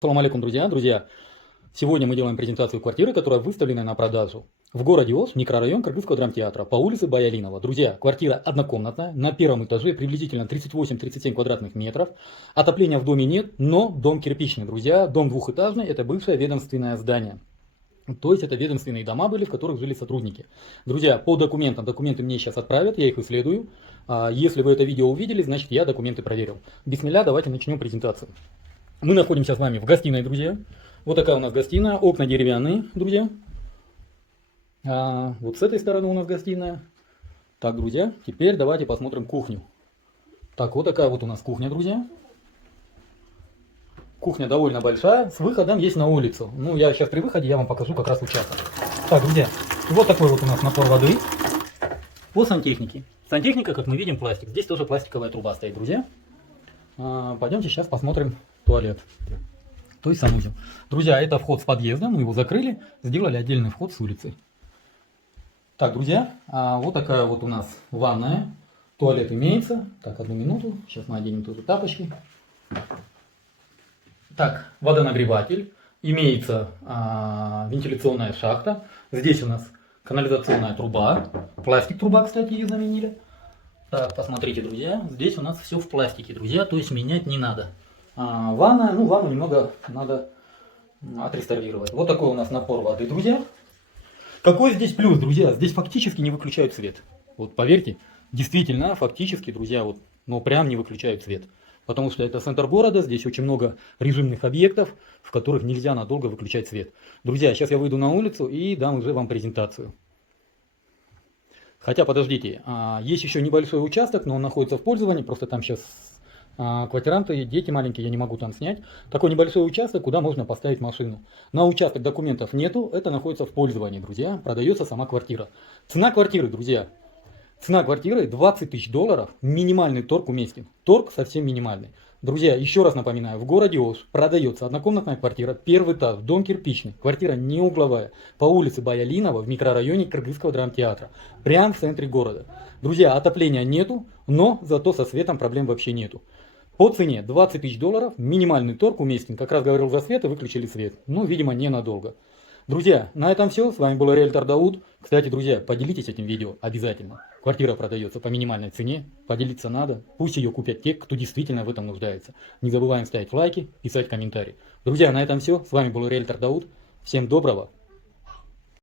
Салам алейкум, друзья. Сегодня мы делаем презентацию квартиры, которая выставлена на продажу в городе Ош, микрорайон Кыргызского драмтеатра, по улице Баялинова. Друзья, квартира однокомнатная, на первом этаже, приблизительно 38-37 квадратных метров. Отопления в доме нет, но дом кирпичный, друзья. Дом двухэтажный, это бывшее ведомственное здание. То есть это ведомственные дома были, в которых жили сотрудники. Друзья, по документам, документы мне сейчас отправят, я их исследую. Если вы это видео увидели, значит я документы проверил. Бисмилля, давайте начнем презентацию. Мы находимся с вами в гостиной, друзья. Вот такая у нас гостиная, окна деревянные, друзья. Вот с этой стороны у нас гостиная. Так, друзья, теперь давайте посмотрим кухню. Так, вот такая вот у нас кухня, друзья. Кухня довольно большая, с выходом есть на улицу. Ну, я сейчас при выходе, я вам покажу как раз участок. Так, друзья, вот такой вот у нас напор воды. По сантехнике. Сантехника, как мы видим, пластик. Здесь тоже пластиковая труба стоит, друзья. Пойдемте сейчас посмотрим туалет. То есть санузел. Друзья, это вход с подъезда, мы его закрыли, сделали отдельный вход с улицы. Так, друзья, вот такая вот у нас ванная. Туалет имеется. Так, одну минуту. Сейчас мы оденем тоже тапочки. Так, водонагреватель. Имеется вентиляционная шахта. Здесь у нас канализационная труба. Пластик труба, кстати, ее заменили. Так, посмотрите, друзья. Здесь у нас все в пластике, друзья. То есть менять не надо. Ванна, ну ванну немного надо отреставрировать. Вот такой у нас напор воды, друзья. Какой здесь плюс, друзья? Здесь фактически не выключают свет. Вот поверьте, действительно, фактически, друзья, вот, но прям не выключают свет. Потому что это центр города, здесь очень много режимных объектов, в которых нельзя надолго выключать свет. Друзья, сейчас я выйду на улицу и дам уже вам презентацию. Хотя, подождите, есть еще небольшой участок, но он находится в пользовании, просто там сейчас квартиранты, дети маленькие, я не могу там снять. Такой небольшой участок, куда можно поставить машину. На участок документов нету, это находится в пользовании, друзья. Продается сама квартира. Цена квартиры, друзья. Цена квартиры 20 тысяч долларов, минимальный торг уместен. Торг совсем минимальный. Друзья, еще раз напоминаю, в городе Ош продается однокомнатная квартира, первый этаж, дом кирпичный, квартира не угловая, по улице Баялинова в микрорайоне Кыргызского драмтеатра, прямо в центре города. Друзья, отопления нету, но зато со светом проблем вообще нету. По цене 20 тысяч долларов, минимальный торг уместен. Как раз говорил за свет и выключили свет. Ну, видимо, ненадолго. Друзья, на этом все. С вами был риэлтор Дауд. Кстати, друзья, поделитесь этим видео обязательно. Квартира продается по минимальной цене. Поделиться надо. Пусть ее купят те, кто действительно в этом нуждается. Не забываем ставить лайки, писать комментарии. Друзья, на этом все. С вами был риэлтор Дауд. Всем доброго